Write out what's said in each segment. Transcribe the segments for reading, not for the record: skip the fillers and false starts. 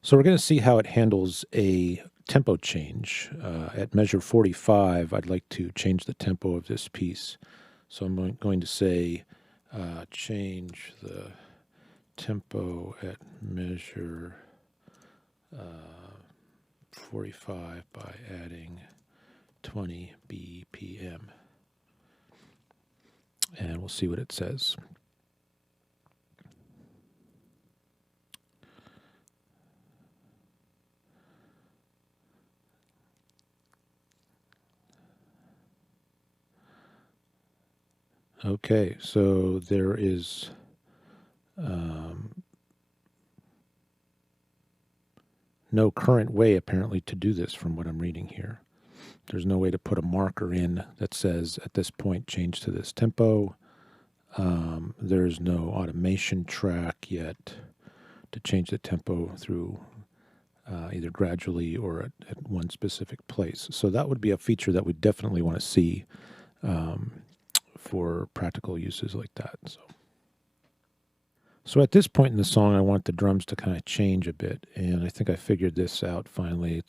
So we're going to see how it handles a tempo change. At measure 45, I'd like to change the tempo of this piece. So I'm going to say change the tempo at measure 45 by adding 20 BPM. And we'll see what it says. Okay, so there is no current way apparently to do this from what I'm reading here. There's no way to put a marker in that says at this point change to this tempo. There's no automation track yet to change the tempo through either gradually or at one specific place. So that would be a feature that we definitely want to see for practical uses like that. So at this point in the song, I want the drums to kind of change a bit, and I think I figured this out finally.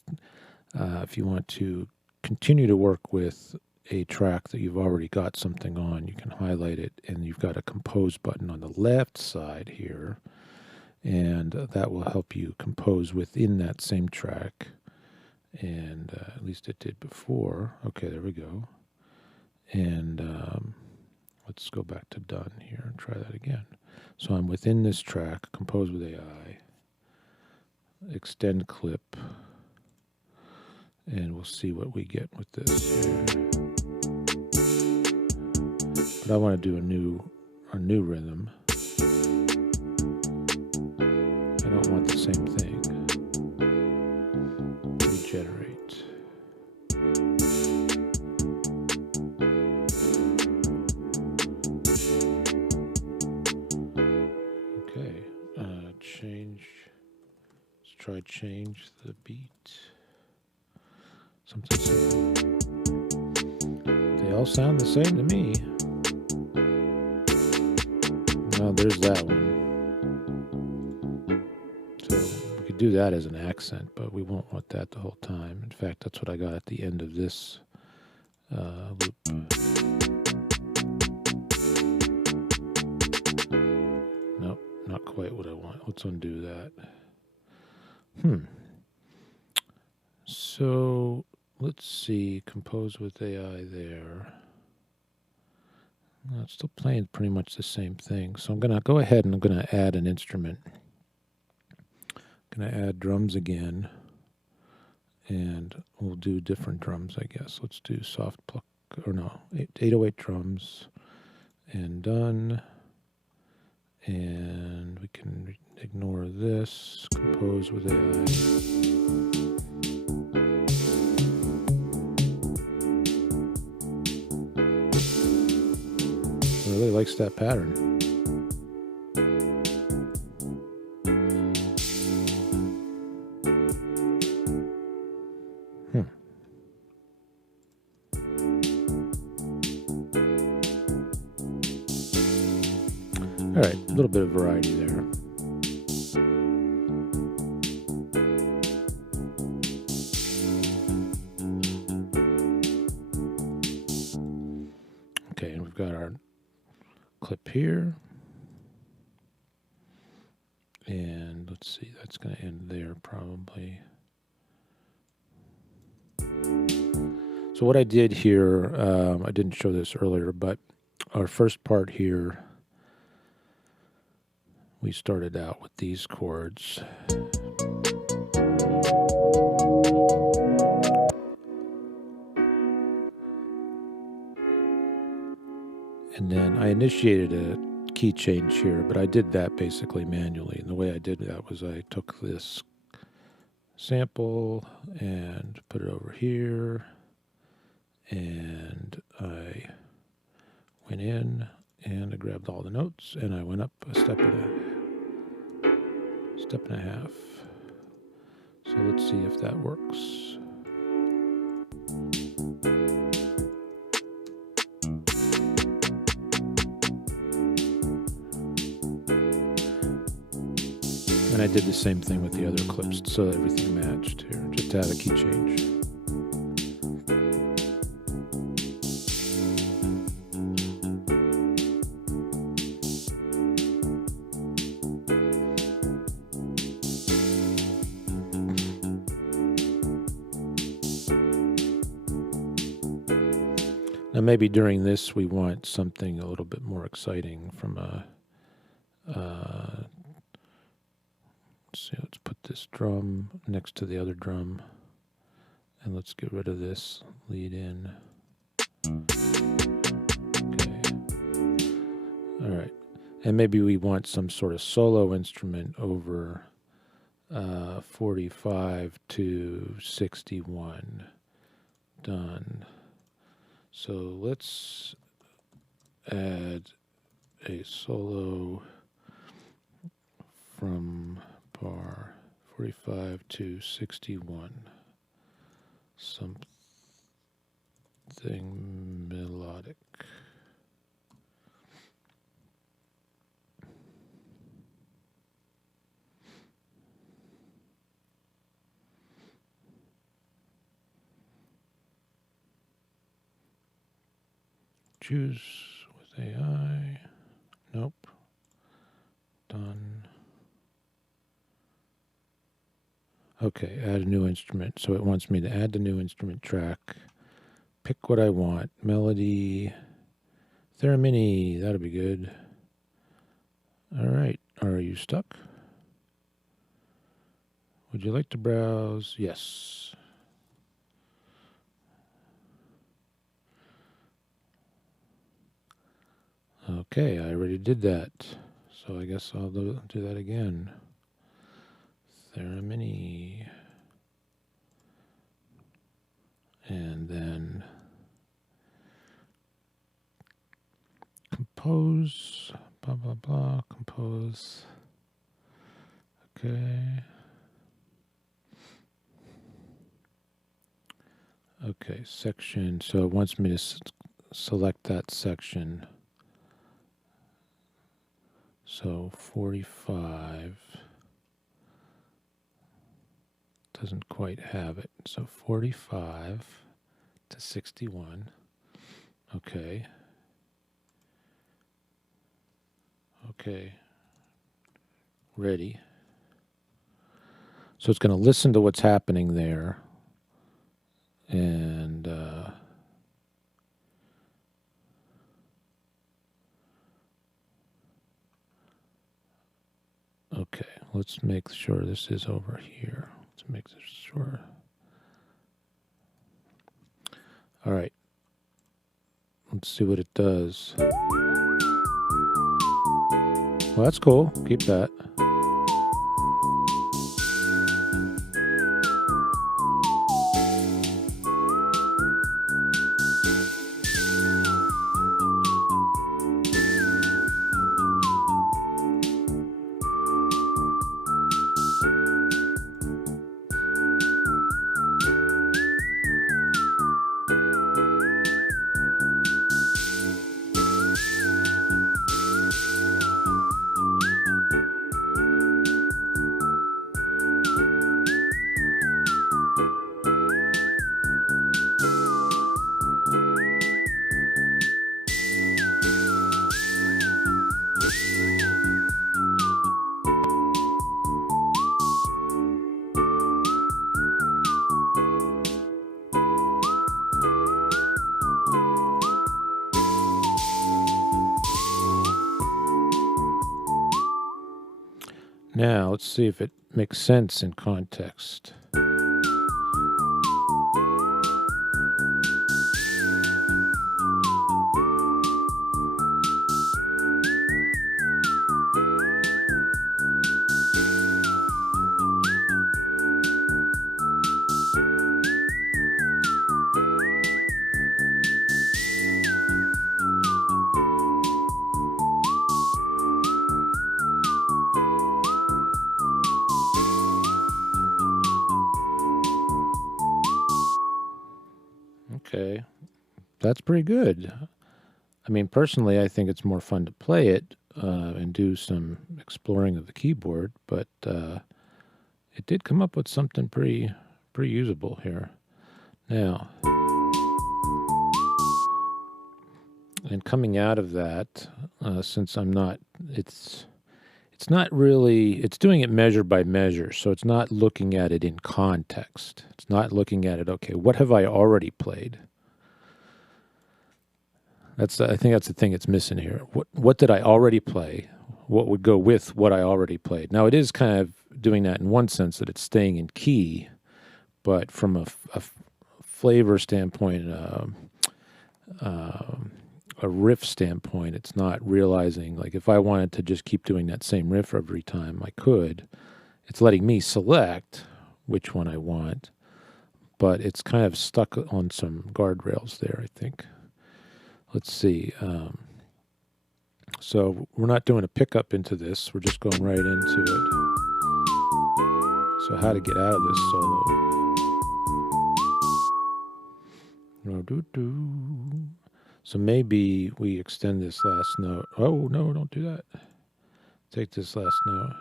If you want to continue to work with a track that you've already got something on, you can highlight it, and you've got a compose button on the left side here, and that will help you compose within that same track. And at least it did before. Okay, there we go. And let's go back to done here and try that again. So I'm within this track, compose with AI, extend clip, and we'll see what we get with this here. But I want to do a new rhythm. I don't want the same thing. Regenerate. Okay, change. Let's try change the beat. Something simple. They all sound the same to me. Well, there's that one. So we could do that as an accent, but we won't want that the whole time. In fact, that's what I got at the end of this loop. Nope, not quite what I want. Let's undo that. So let's see, compose with AI there. It's still playing pretty much the same thing. So I'm going to go ahead and I'm going to add an instrument. I'm going to add drums again. And we'll do different drums, I guess. Let's do soft pluck, or no, 808 drums. And done. And we can ignore this. Compose with AI. Really likes that pattern. All right, a little bit of variety there. Okay, and we've got our clip here. And let's see, that's going to end there probably. So what I did here, I didn't show this earlier, but our first part here, we started out with these chords. And then I initiated a key change here, but I did that basically manually. And the way I did that was I took this sample and put it over here, and I went in and I grabbed all the notes and I went up a step and a half. So let's see if that works. And And I did the same thing with the other clips so everything matched here, just to have a key change. Now maybe during this we want something a little bit more exciting from a, let's see, let's put this drum next to the other drum and let's get rid of this lead in. Okay. All right. And maybe we want some sort of solo instrument over 45 to 61. Done. So let's add a solo from bar 45 to 61. Something melodic. Choose with AI. Nope. Done. Okay, add a new instrument. So it wants me to add the new instrument track. Pick what I want. Melody. Theremin. That'll be good. All right. Are you stuck? Would you like to browse? Yes. Okay, I already did that. So I guess I'll do that again. Theremin. And then compose, blah, blah, blah, compose. Okay. Okay, section. So it wants me to select that section. So 45 doesn't quite have it. So 45 to 61. Okay. Okay. Ready. So it's going to listen to what's happening there. And okay, let's make sure this is over here. Let's make sure. All right. Let's see what it does. Well, that's cool. Keep that. Now, let's see if it makes sense in context. Okay, that's pretty good. I mean, personally, I think it's more fun to play it, and do some exploring of the keyboard, but it did come up with something pretty usable here. Now, and coming out of that, since I'm not, it's not really, it's doing it measure by measure, so it's not looking at it in context. It's not looking at it, okay, what have I already played? I think that's the thing it's missing here. What did I already play? What would go with what I already played? Now, it is kind of doing that in one sense that it's staying in key, but from a flavor standpoint, a riff standpoint, it's not realizing, like, if I wanted to just keep doing that same riff every time, I could. It's letting me select which one I want, but it's kind of stuck on some guardrails there, I think. Let's see. So we're not doing a pickup into this. We're just going right into it. So how to get out of this solo. So maybe we extend this last note. Oh, no, don't do that. Take this last note.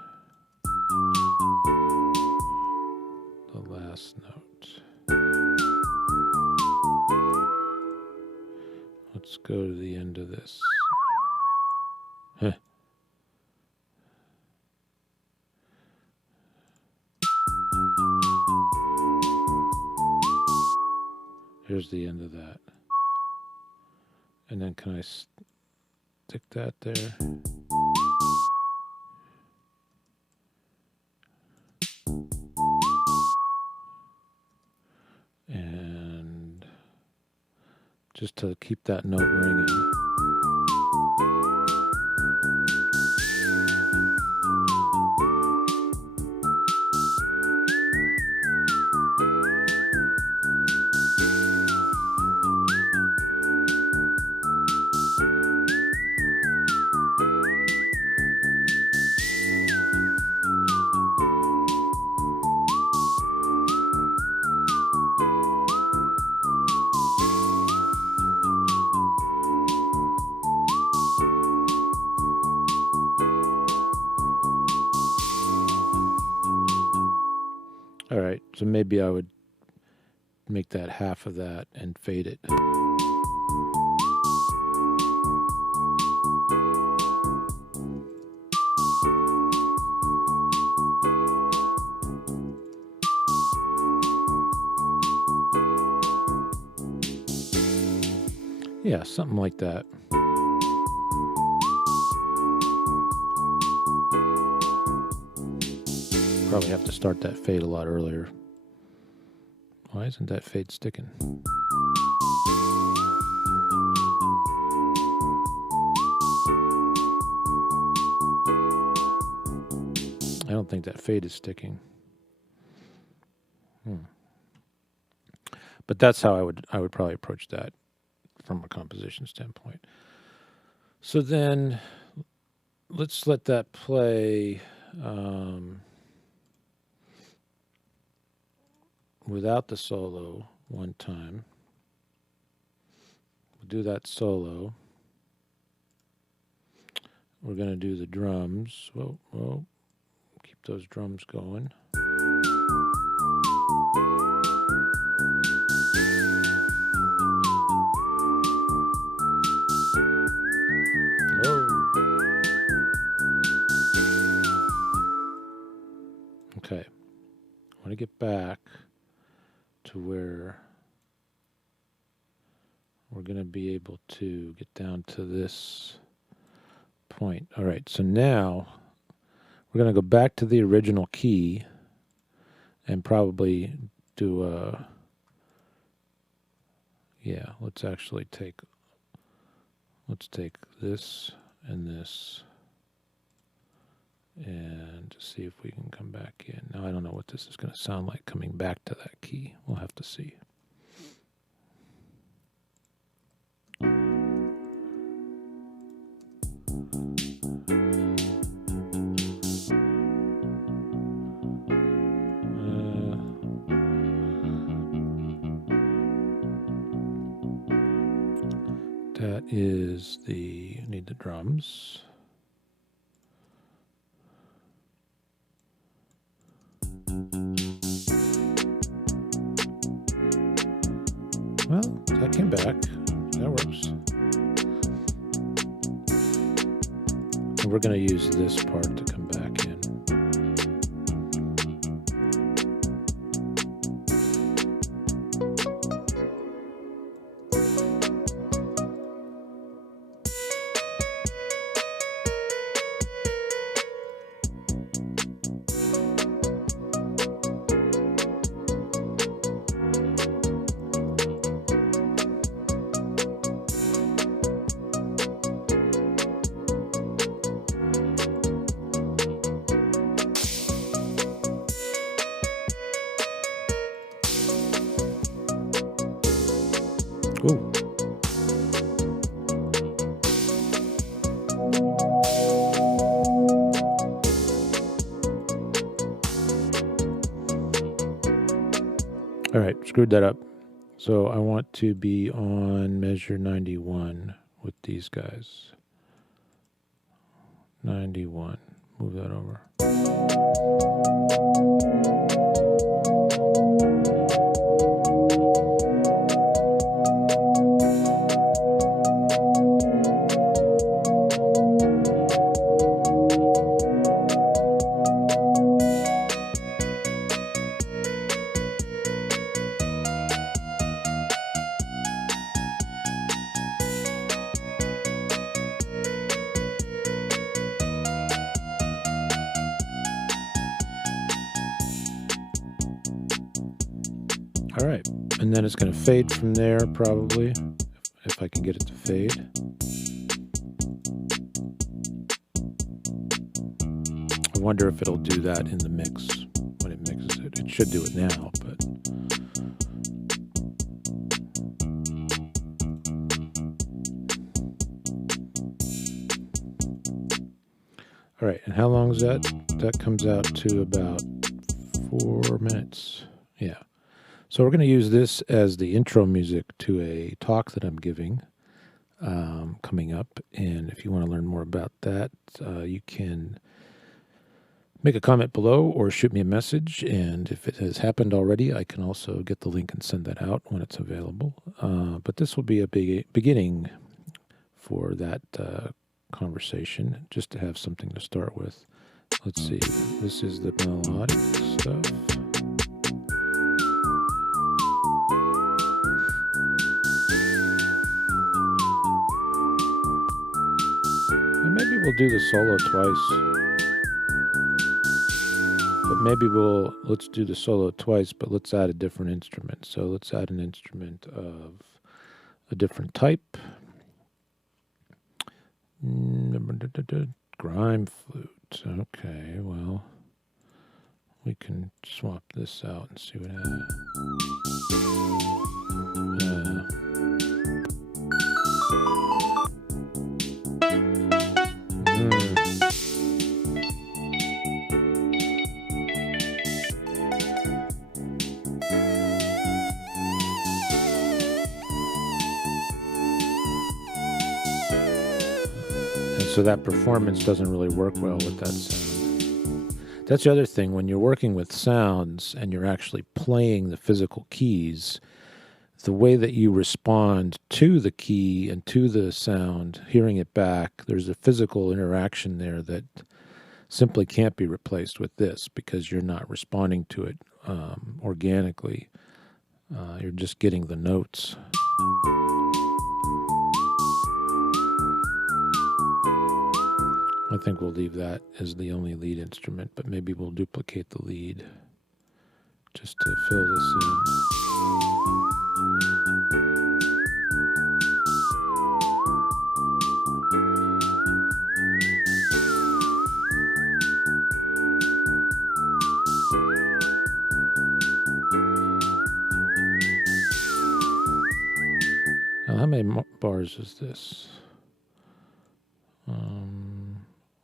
The last note. Let's go to the end of this. Huh. Here's the end of that. And then can I stick that there? And just to keep that note ringing. All right, so maybe I would make that half of that and fade it. Yeah, something like that. Probably have to start that fade a lot earlier. Why isn't that fade sticking? I don't think that fade is sticking. But that's how I would probably approach that from a composition standpoint. So then let's let that play without the solo one time. We'll do that solo. We're going to do the drums. Whoa. Keep those drums going. Okay, I want to get back to where we're going to be able to get down to this point. All right, so now we're going to go back to the original key and probably do a, yeah, let's take this and this and see if we can come back in. Now, I don't know what this is going to sound like coming back to that key. We'll have to see. That is need the drums. Well, that came back. That works. And we're going to use this part to come back in. Ooh. All right, screwed that up. So I want to be on measure 91 with these guys. 91. Move that over. All right, and then it's going to fade from there probably, if I can get it to fade. I wonder if it'll do that in the mix when it mixes it. It should do it now, but... All right, and how long is that? That comes out to about 4 minutes. Yeah. So we're going to use this as the intro music to a talk that I'm giving coming up. And if you want to learn more about that, you can make a comment below or shoot me a message. And if it has happened already, I can also get the link and send that out when it's available. But this will be a beginning for that conversation, just to have something to start with. Let's see. This is the melodic stuff. And maybe we'll do the solo twice. But maybe let's do the solo twice, but let's add a different instrument. So let's add an instrument of a different type. Grime flute. Okay, well, we can swap this out and see what happens. So that performance doesn't really work well with that sound. That's the other thing. When you're working with sounds and you're actually playing the physical keys, the way that you respond to the key and to the sound, hearing it back, there's a physical interaction there that simply can't be replaced with this because you're not responding to it organically. You're just getting the notes. I think we'll leave that as the only lead instrument, but maybe we'll duplicate the lead just to fill this in. Now, how many bars is this?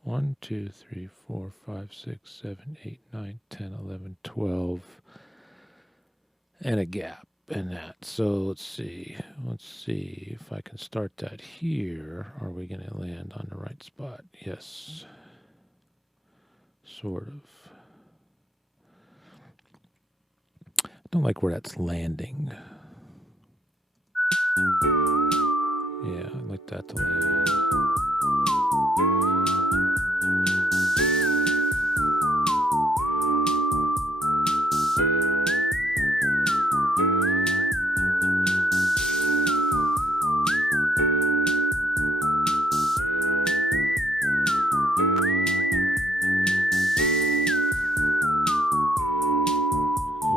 1, 2, 3, 4, 5, 6, 7, 8, 9, 10, 11, 12, and a gap in that. So let's see if I can start that here. Are we going to land on the right spot? Yes, sort of. I don't like where that's landing. Yeah, I like that to land.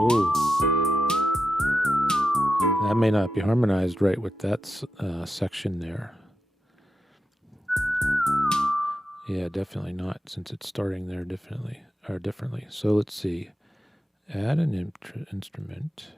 Ooh. That may not be harmonized right with that section there. Yeah, definitely not, since it's starting there differently. So let's see. Add an instrument.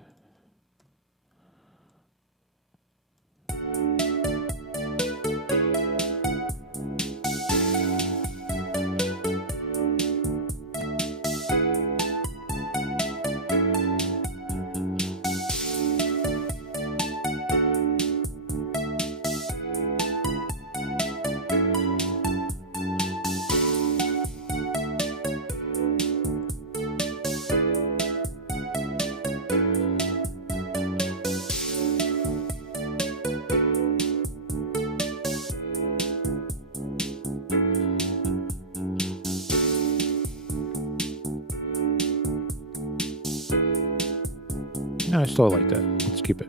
No, I still like that. Let's keep it.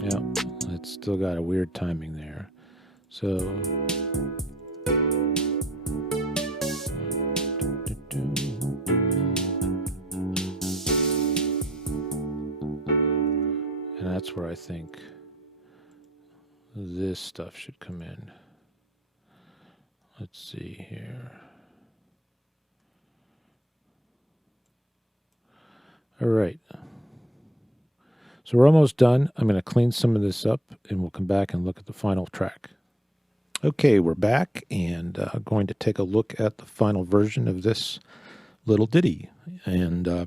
Yeah, it's still got a weird timing there. So, and that's where I think this stuff should come in. Let's see here. All right. So we're almost done. I'm going to clean some of this up, and we'll come back and look at the final track. Okay, we're back, and going to take a look at the final version of this little ditty. And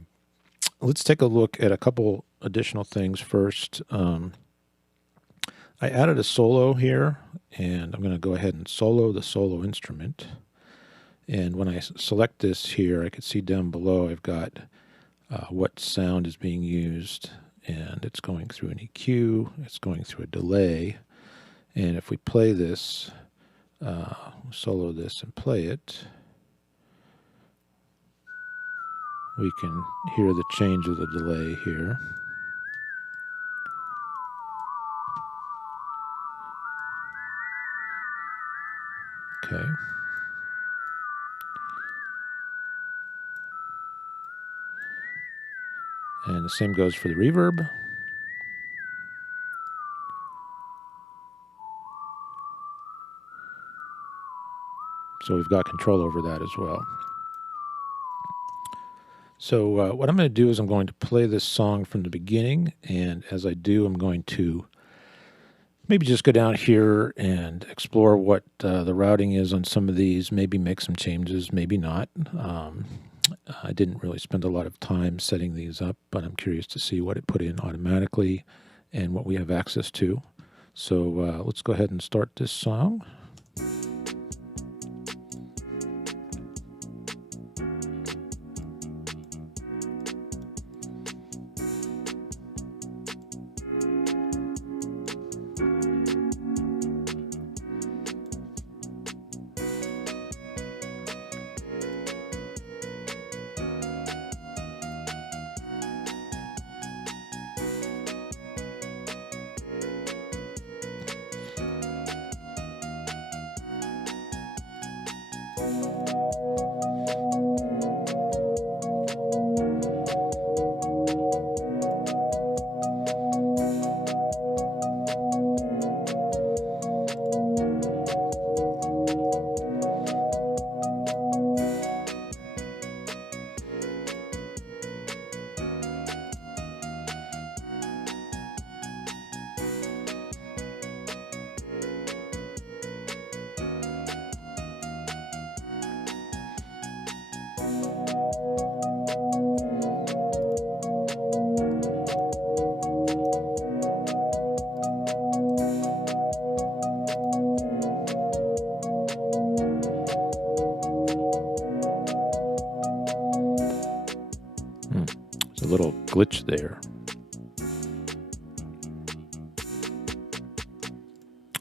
let's take a look at a couple additional things first. I added a solo here, and I'm going to go ahead and solo the solo instrument. And when I select this here, I can see down below I've got what sound is being used, and it's going through an EQ, it's going through a delay. And if we play this, solo this and play it, we can hear the change of the delay here. Okay. And the same goes for the reverb. So we've got control over that as well. So what I'm going to do is I'm going to play this song from the beginning, and as I do, I'm going to maybe just go down here and explore what the routing is on some of these, maybe make some changes, maybe not. I didn't really spend a lot of time setting these up, but I'm curious to see what it put in automatically and what we have access to. So let's go ahead and start this song. There's a little glitch there.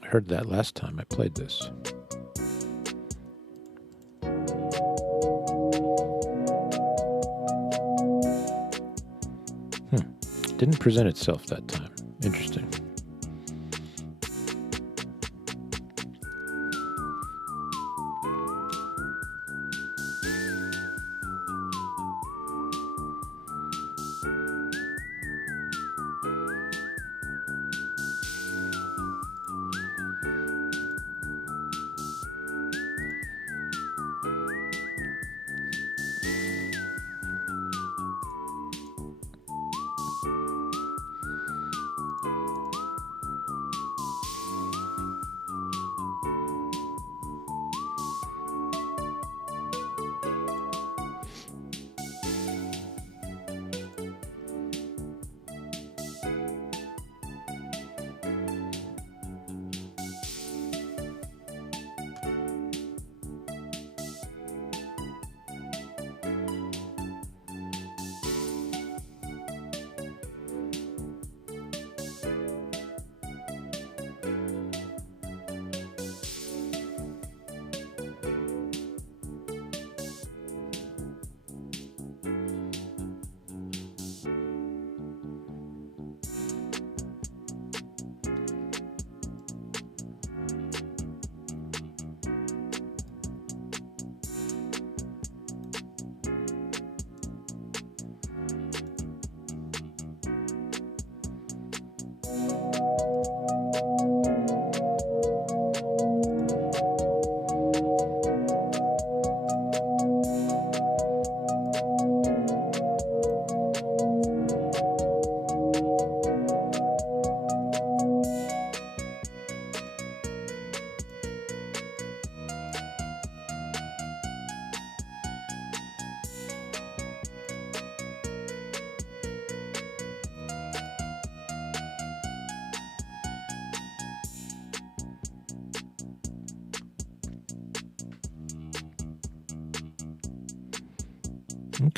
heard that last time I played this. Didn't present itself that time. Interesting.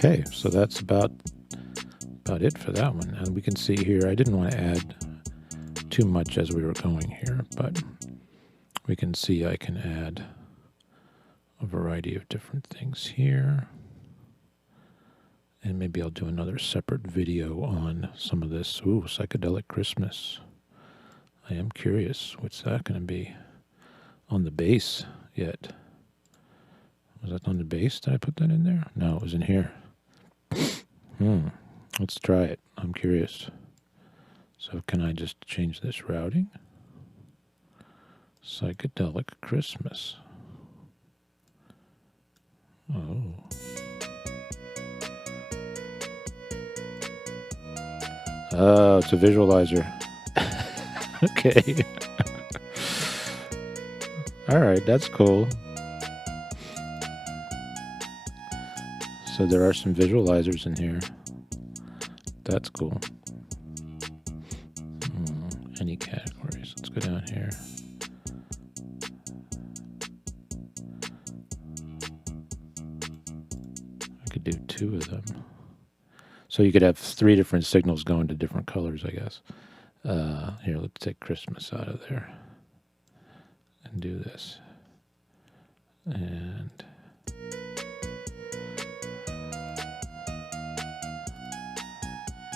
Okay, so that's about it for that one. And we can see here, I didn't want to add too much as we were going here, but we can see I can add a variety of different things here. And maybe I'll do another separate video on some of this. Ooh, Psychedelic Christmas. I am curious, what's that going to be on the bass yet? Was that on the bass? Did I put that in there? No, it was in here. Let's try it. I'm curious. So can I just change this routing? Psychedelic Christmas. Oh. Oh, it's a visualizer. Okay. All right, that's cool. So there are some visualizers in here. That's cool. Any categories? Let's go down here. I could do 2 of them. So you could have 3 different signals going to different colors, I guess. Here, let's take Christmas out of there and do this. And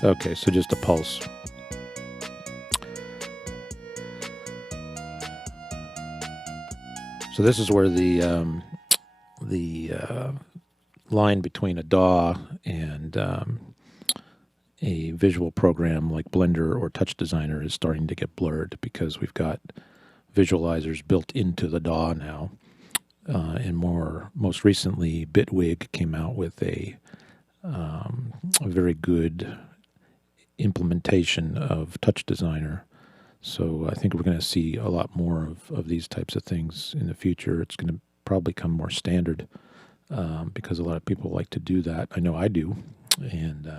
okay, so just a pulse. So this is where the line between a DAW and a visual program like Blender or Touch Designer is starting to get blurred, because we've got visualizers built into the DAW now. And most recently, Bitwig came out with a very good implementation of Touch Designer. So I think we're going to see a lot more of these types of things in the future. It's going to probably become more standard because a lot of people like to do that. I know I do. And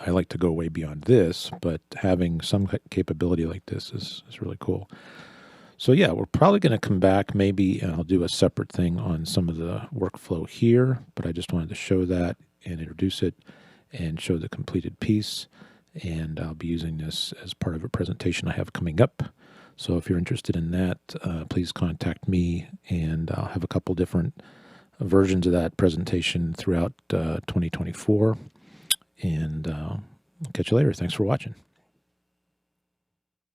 I like to go way beyond this, but having some capability like this is really cool. So yeah, we're probably going to come back maybe, and I'll do a separate thing on some of the workflow here, but I just wanted to show that and introduce it and show the completed piece. And I'll be using this as part of a presentation I have coming up So if you're interested in that, please contact me, and I'll have a couple different versions of that presentation throughout 2024. And catch you later. Thanks for watching.